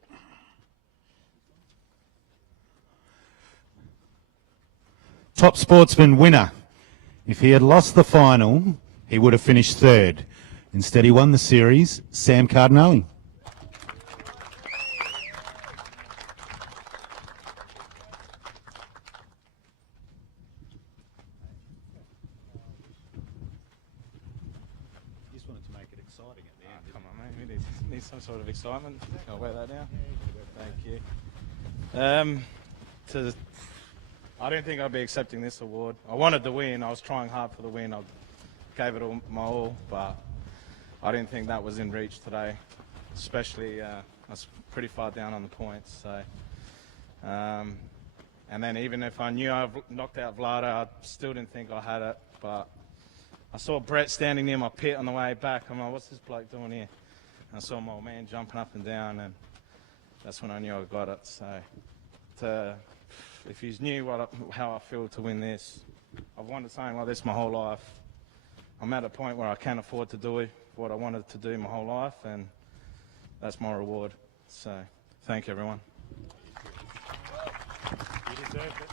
Top sportsman winner. If he had lost the final, he would have finished 3rd. Instead, he won the series, Sam Cardinale. Some sort of excitement. I'll wear that down. Thank you. I didn't think I'd be accepting this award. I wanted the win. I was trying hard for the win. I gave it all my all, but I didn't think that was in reach today. Especially, I was pretty far down on the points. So, and then even if I knew I knocked out Vlado, I still didn't think I had it. But I saw Brett standing near my pit on the way back. I'm like, what's this bloke doing here? I saw my old man jumping up and down, and that's when I knew I got it. So, if you knew how I feel to win this, I've wanted something like this my whole life. I'm at a point where I can't afford to do what I wanted to do my whole life, and that's my reward. So, thank you, everyone. You deserve it.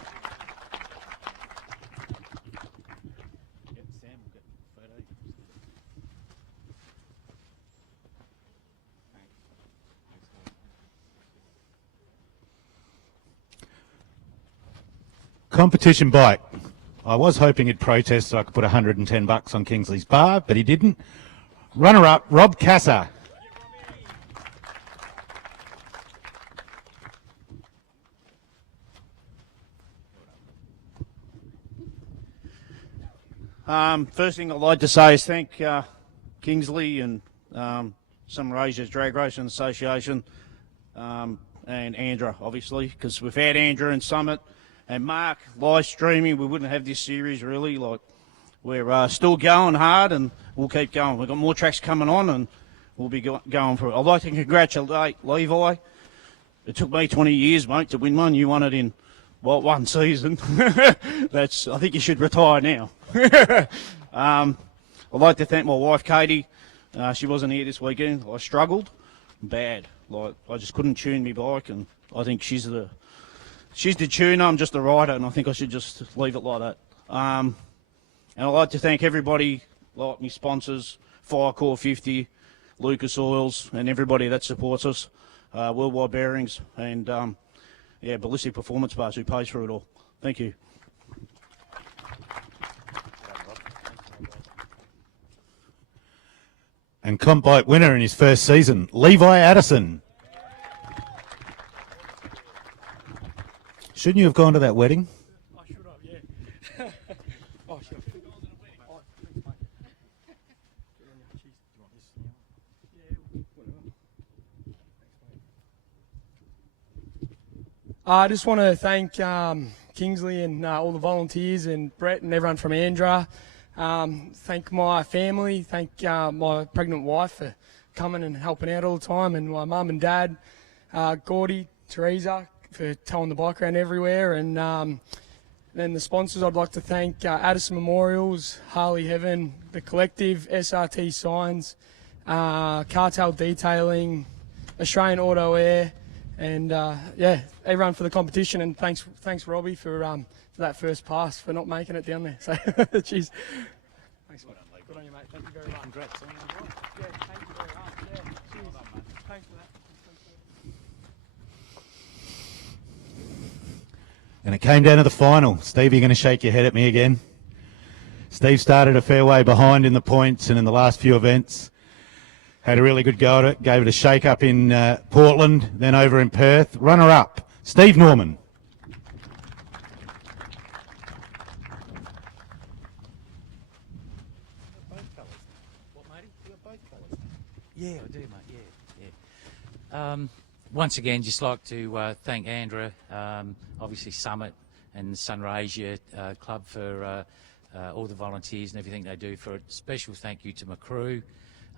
Sam will get a photo. Competition bike. I was hoping he'd protest so I could put $110 on Kingsley's bar, but he didn't. Runner-up, Rob Casser. First thing I'd like to say is thank Kingsley and Summer Asia's Drag Racing Association and ANDRA, obviously, because without ANDRA and Summit and Mark live streaming, we wouldn't have this series really. Like, we're still going hard and we'll keep going. We've got more tracks coming on and we'll be going for it. I'd like to congratulate Levi. It took me 20 years, mate, to win one. You won it in, what, one season. I think you should retire now. I'd like to thank my wife, Katie. She wasn't here this weekend. I struggled bad. Like, I just couldn't tune my bike, and I think she's the tuner. I'm just the rider, and I think I should just leave it like that. And I'd like to thank everybody, like my sponsors, Firecore 50, Lucas Oils, and everybody that supports us, Worldwide Bearings, and Ballistic Performance Bars, who pays for it all. Thank you. And comp bike winner in his first season, Levi Addison. Shouldn't you have gone to that wedding? I should have, yeah. Oh, sure. I just want to thank Kingsley and all the volunteers and Brett and everyone from ANDRA. Thank my family, thank my pregnant wife for coming and helping out all the time, and my mum and dad, Gordy, Teresa, for towing the bike around everywhere, and then the sponsors I'd like to thank Addison Memorials, Harley Heaven, The Collective, SRT Signs, Cartel Detailing, Australian Auto Air, and everyone for the competition, and thanks Robbie for that first pass, for not making it down there. So, cheers. Thanks, mate. Good on you, mate. Thank you very much. Congrats. Yeah, thank you very much. Yeah, cheers. Thanks for that. And it came down to the final. Steve, you're going to shake your head at me again. Steve started a fair way behind in the points and in the last few events. Had a really good go at it. Gave it a shake-up in Portland, then over in Perth. Runner-up, Steve Norman. Yeah, I do, mate. Yeah. Once again, just like to thank ANDRA, obviously Summit and the Sunray Asia Club for all the volunteers and everything they do for it. Special thank you to my crew.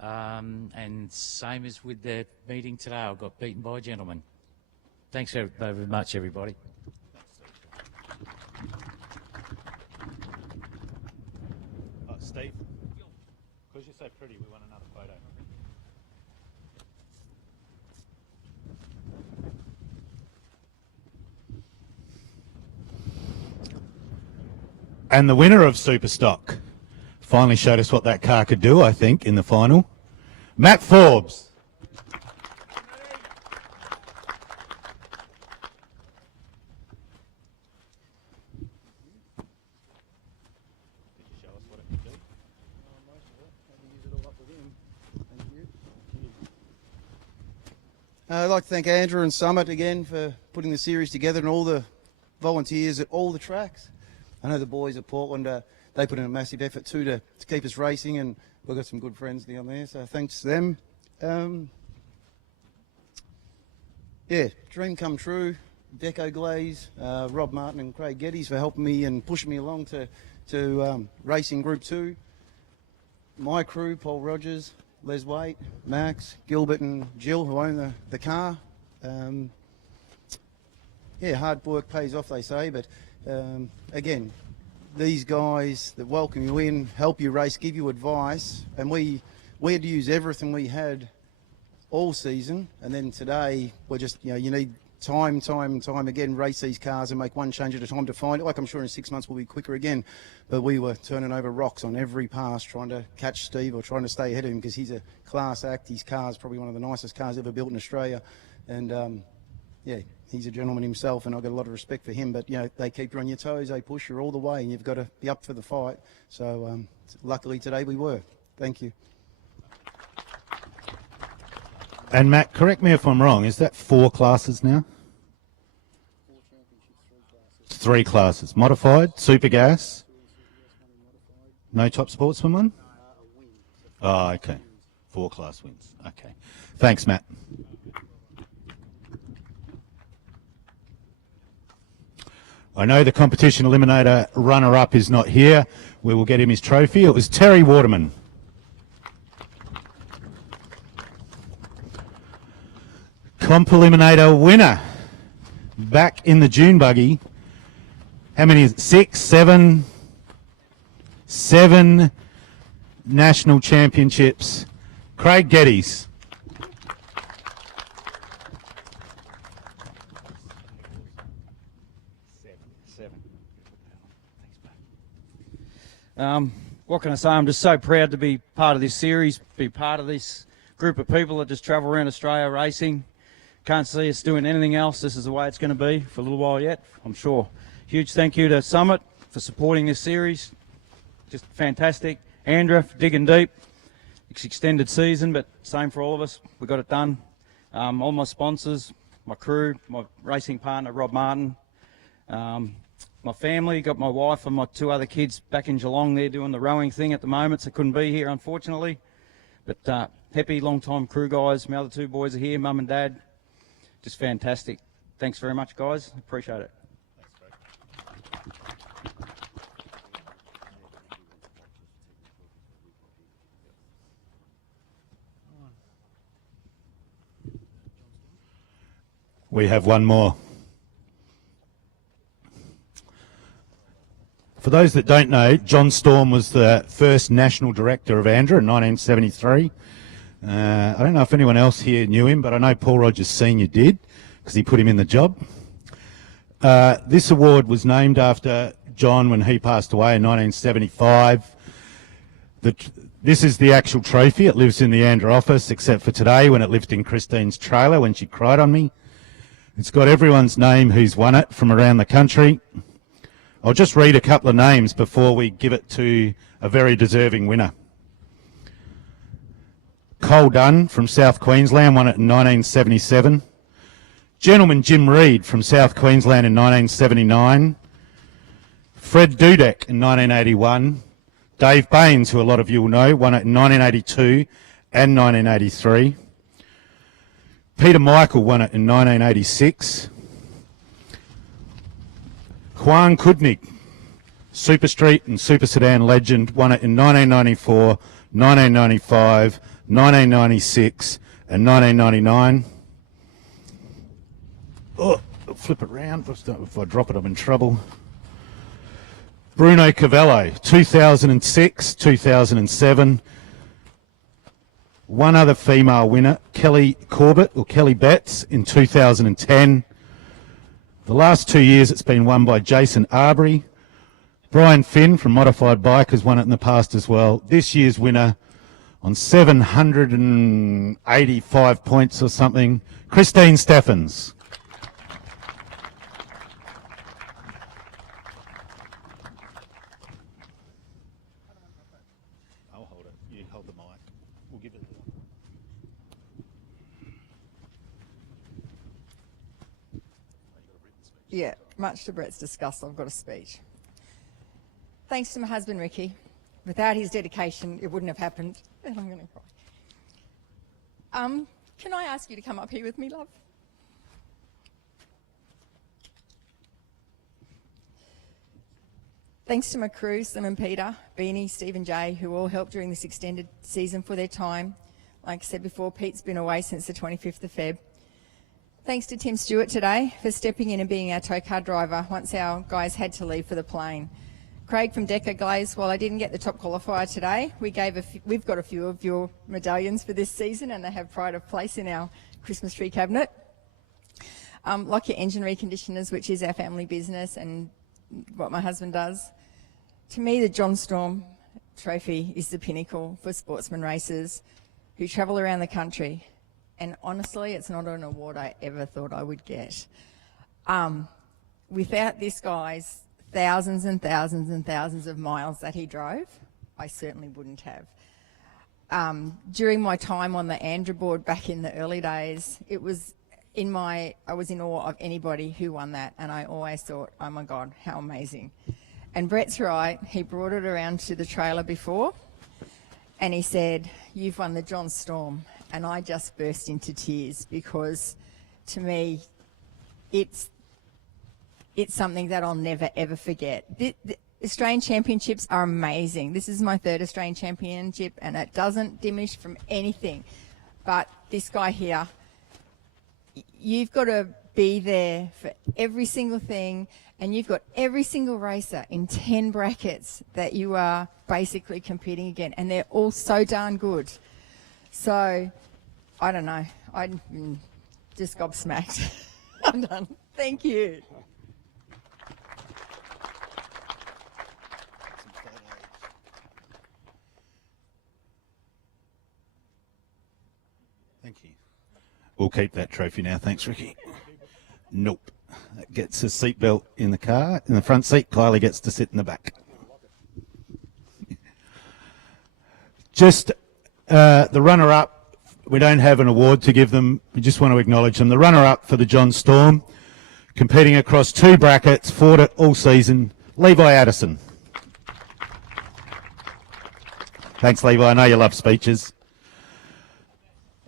And same as with the meeting today, I got beaten by a gentleman. Thanks very much, everybody. Steve, because you're so pretty, we want another photo. And the winner of Superstock finally showed us what that car could do, I think, in the final. Matt Forbes. I'd like to thank Andrew and Summit again for putting the series together and all the volunteers at all the tracks. I know the boys at Portland, they put in a massive effort too to keep us racing, and we've got some good friends down there, so thanks to them. Dream come true. Deco Glaze, Rob Martin and Craig Geddes for helping me and pushing me along to racing Group 2. My crew, Paul Rogers, Les Waite, Max, Gilbert and Jill, who own the car. Hard work pays off, they say, but again, these guys that welcome you in, help you race, give you advice, and we had to use everything we had all season, and then today we're just, you need time again, race these cars and make one change at a time to find it. Like, I'm sure in 6 months we'll be quicker again, but we were turning over rocks on every pass trying to catch Steve or trying to stay ahead of him, because he's a class act. His car's probably one of the nicest cars ever built in Australia, and he's a gentleman himself, and I've got a lot of respect for him, but they keep you on your toes, they push you all the way, and you've got to be up for the fight. So luckily today we were. Thank you. And Matt, correct me if I'm wrong, is that 4 classes now? 3 classes. Modified, super gas, No top sportsman one? Oh, okay. 4 class wins. Okay. Thanks, Matt. I know the competition eliminator runner-up is not here. We will get him his trophy. It was Terry Waterman. Comp eliminator winner. Back in the June buggy. How many is it? 6, 7? 7 national championships. Craig Geddes. What can I say? I'm just so proud to be part of this series, be part of this group of people that just travel around Australia racing. Can't see us doing anything else. This is the way it's going to be for a little while yet, I'm sure. Huge thank you to Summit for supporting this series. Just fantastic. ANDRA for digging deep. It's extended season, but same for all of us. We got it done. All my sponsors, my crew, my racing partner, Rob Martin. My family, got my wife and my 2 other kids back in Geelong. They're doing the rowing thing at the moment, so couldn't be here, unfortunately. But happy, long-time crew guys. My other 2 boys are here, Mum and Dad. Just fantastic. Thanks very much, guys. Appreciate it. We have one more. For those that don't know, John Storm was the first national director of ANDRA in 1973. I don't know if anyone else here knew him, but I know Paul Rogers Sr. did, because he put him in the job. This award was named after John when he passed away in 1975. This is the actual trophy. It lives in the ANDRA office, except for today when it lived in Christine's trailer when she cried on me. It's got everyone's name who's won it from around the country. I'll just read a couple of names before we give it to a very deserving winner. Cole Dunn from South Queensland won it in 1977. Gentleman Jim Reed from South Queensland in 1979. Fred Dudek in 1981. Dave Baines, who a lot of you will know, won it in 1982 and 1983. Peter Michael won it in 1986. Juan Kudnik, Super Street and Super Sedan legend, won it in 1994, 1995, 1996 and 1999. Oh, I'll flip it round. If I drop it, I'm in trouble. Bruno Cavallo, 2006, 2007. One other female winner, Kelly Corbett, or Kelly Betts, in 2010. The last 2 years it's been won by Jason Arbery. Brian Finn from Modified Bike has won it in the past as well. This year's winner on 785 points or something, Christine Steffens. I'll hold it. You hold the mic. We'll give it. Yeah, much to Brett's disgust, I've got a speech. Thanks to my husband, Ricky. Without his dedication, it wouldn't have happened. And I'm going to cry. Can I ask you to come up here with me, love? Thanks to my crew, Slim and Peter, Beanie, Steve and Jay, who all helped during this extended season for their time. Like I said before, Pete's been away since the 25th of Feb. Thanks to Tim Stewart today for stepping in and being our tow car driver once our guys had to leave for the plane. Craig from Decker Glaze, while I didn't get the top qualifier today, we've got a few of your medallions for this season and they have pride of place in our Christmas tree cabinet. Like your engine reconditioners, which is our family business and what my husband does. To me, the John Storm Trophy is the pinnacle for sportsman racers who travel around the country. And honestly, it's not an award I ever thought I would get. Without this guy's thousands and thousands and thousands of miles that he drove, I certainly wouldn't have. During my time on the ANDRA board back in the early days, I was in awe of anybody who won that, and I always thought, oh my God, how amazing. And Brett's right, he brought it around to the trailer before and he said, "You've won the John Storm." And I just burst into tears because to me, it's something that I'll never ever forget. The Australian Championships are amazing. This is my 3rd Australian Championship and it doesn't diminish from anything. But this guy here, you've got to be there for every single thing, and you've got every single racer in 10 brackets that you are basically competing against, and they're all so darn good. So, I don't know. I'm just gobsmacked. I'm done. Thank you. Thank you. We'll keep that trophy now. Thanks, Ricky. Nope. That gets a seatbelt in the car. In the front seat, Kylie gets to sit in the back. Just the runner-up, we don't have an award to give them. We just want to acknowledge them. The runner-up for the John Storm, competing across 2 brackets, fought it all season, Levi Addison. Thanks, Levi. I know you love speeches.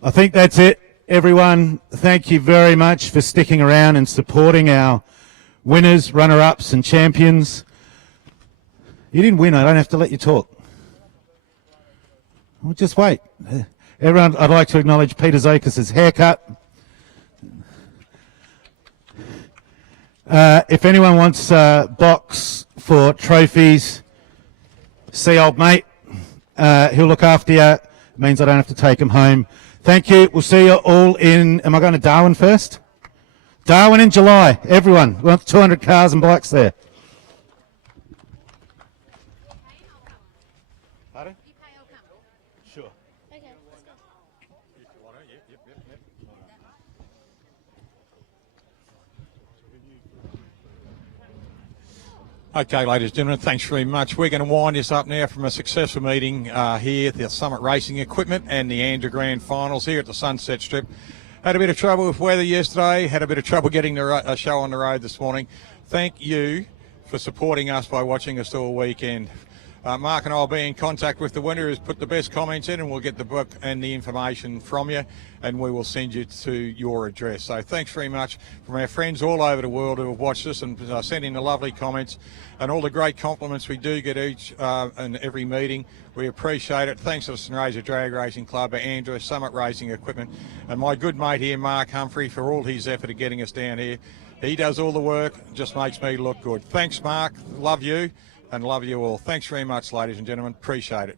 I think that's it. Everyone, thank you very much for sticking around and supporting our winners, runner-ups and champions. You didn't win. I don't have to let you talk. Well, just wait. Everyone, I'd like to acknowledge Peter Zakis' haircut. If anyone wants a box for trophies, see old mate. He'll look after you. It means I don't have to take him home. Thank you. We'll see you all in, am I going to Darwin first? Darwin in July. Everyone. We want 200 cars and bikes there. Pardon? Sure. Okay, ladies and gentlemen, thanks very much. We're going to wind this up now from a successful meeting here at the Summit Racing Equipment and the ANDRA Grand Finals here at the Sunset Strip. Had a bit of trouble with weather yesterday, had a bit of trouble getting the show on the road this morning. Thank you for supporting us by watching us all weekend. Mark and I will be in contact with the winner who's put the best comments in, and we'll get the book and the information from you, and we will send you to your address. So thanks very much from our friends all over the world who have watched us and sent in the lovely comments and all the great compliments we do get each and every meeting. We appreciate it. Thanks to the St Razor Drag Racing Club, ANDRA, Summit Racing Equipment, and my good mate here, Mark Humphrey, for all his effort of getting us down here. He does all the work, just makes me look good. Thanks, Mark. Love you. And love you all. Thanks very much, ladies and gentlemen. Appreciate it.